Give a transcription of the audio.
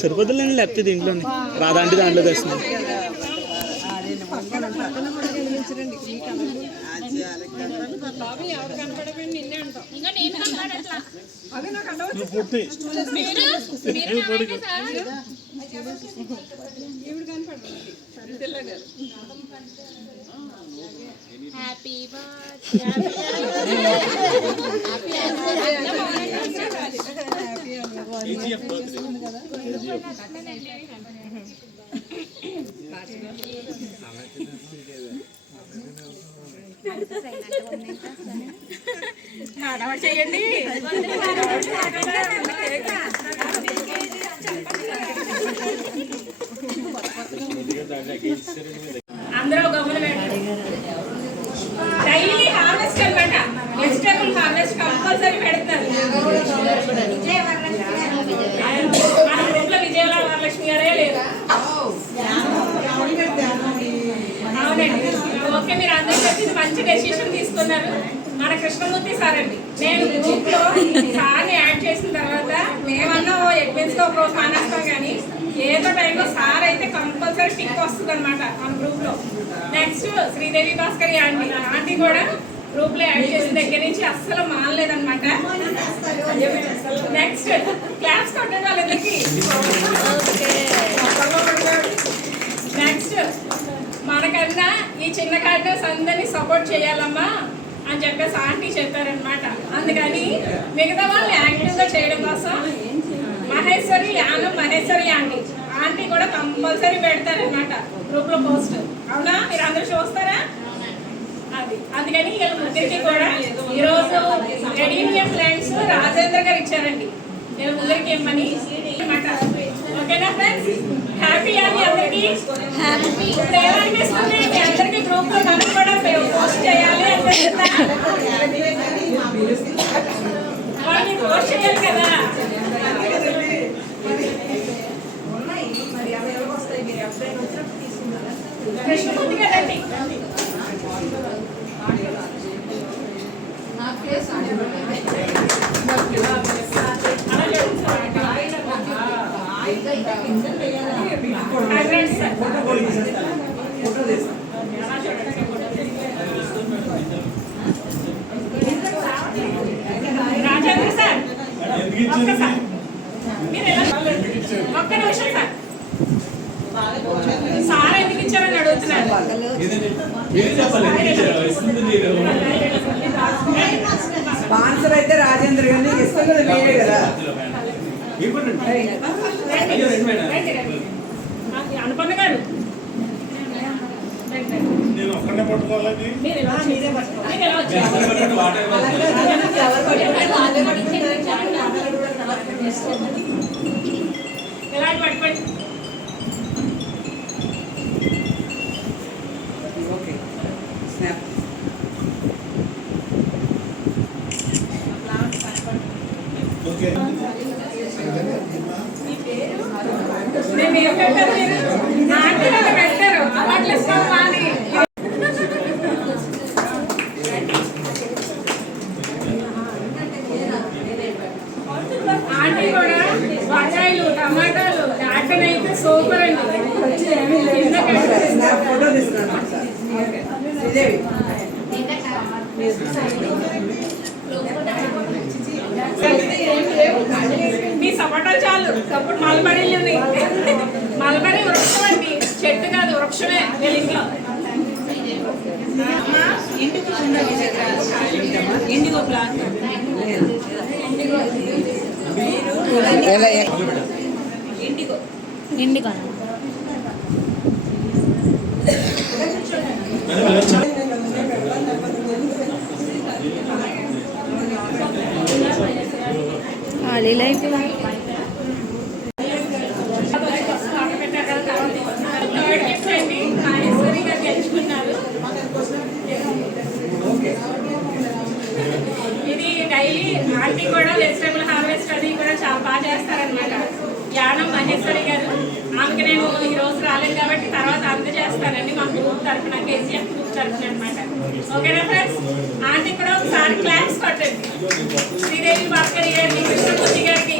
సరిపోతులేండి, లేకపోతే దీంట్లోనే రాదాంటి దాంట్లో తెస్తున్నాం. హ్యాపీ చేయండి. అందరూ గమనం డైలీ హార్వెస్ట్ అనమాట. వెజిటేబుల్ హార్వెస్ట్ కంపల్సరీ పెడతారు. మన గ్రూప్లో విజయవాడ వరలక్ష్మి గారే లేరు. అవునండి, ఓకే. మీరు అందరూ చెప్పి మంచి డెసిషన్ తీసుకున్నారు. మన కృష్ణమూర్తి సార్ అండి. నేను గ్రూప్లో సార్ని యాడ్ చేసిన తర్వాత మేమన్నా అడ్వాన్స్గా ఒక రోజు మానేస్తాం, కానీ ఏదో టైంలో సార్ అయితే కంపల్సరీ టిక్ వస్తుంది అనమాట మన గ్రూప్లో. నెక్స్ట్ శ్రీదేవి భాస్కర్ ఆంటీ కూడా గ్రూప్లో యాడ్ చేసిన దగ్గర నుంచి అస్సలు మానలేదన్నమాట. నెక్స్ట్ క్లాప్స్ కొట్టండి వాళ్ళకి. నెక్స్ట్ మనకన్నా ఈ చిన్న కార్టర్స్ అందరినీ సపోర్ట్ చేయాలమ్మా అని చెప్పేసి ఆంటీ చెప్పారనమాట. అందుకని మిగతా వాళ్ళు యాక్టివ్గా చేయడం కోసం మహేశ్వరి ఆంటీ కూడా కంపల్సరీ పెడతారనమాట గ్రూప్లో పోస్ట్. అవునా? మీరు అందరూ చూస్తారా? అది అందుకని వీళ్ళ ముగ్గురికి కూడా ఈరోజు రెడీమియా ఫ్రెండ్స్ రాజేంద్ర గారు ఇచ్చారండి వీళ్ళ ముగ్గురికి ఏమని అనమాట. ఓకేనా ఫ్రెండ్స్? హ్యాపీ అని అందరికీ హ్యాపీ. ఇప్పుడు ఏమనిపిస్తుంది మీ అందరికీ గ్రూప్లో నన్ను కూడా పోస్ట్ చేయాలి అనిపిస్తుందా? వాళ్ళు పోస్ట్ చేయాలి కదా. కృష్ణమూర్తి గారండి రాజేంద్ర సార్ మీరు ఎలా ఒక్క నిమిషం సార్. సార్ ఎందుకు ఇచ్చారని అడుగుతున్నారు. స్పాన్సర్ అయితే రాజేంద్ర గారిని ఇష్టం కదా మీరే కదా. అనుపన్న గారు ఎలా పట్టుకోండి. మేము పెట్టారు ఆంటీ పెట్టారు అవార్డులు ఇస్తాం కానీ ఆంటీ కూడా వంకాయలు టమాటాలు యాక్టర్ అయితే సూపర్ అండి. ఫోటో తీసుకున్నాను. మీ సపోటాలు చాలు. సపోర్ట్ మల్బరీలు మల్బరీ వృక్షం అండి, చెట్టు కాదు వృక్షమే. నేను ఇంట్లో ఇండిగో ప్లాంట్ ఇండిగో ఖాళీ లైఫ్ ఇది డైలీ ఆంటీ కూడా వెజిటేబుల్ హార్వెస్ట్ అది కూడా చాలా బాగా చేస్తారనమాట. యానం మహేశ్వరి గారు, ఆమెకి నేను ఈ రోజు రాలేదు కాబట్టి తర్వాత అందజేస్తానండి మా గ్రూప్ తరఫున, కేసీఎఫ్ గ్రూప్ తరఫున అనమాట. ఓకేనా ఫ్రెండ్స్? ఆంటీ కూడా ఒకసారి క్లాప్స్ కొట్టండి. శ్రీదేవి భాస్కర్ గారికి, కృష్ణమూర్తి గారికి.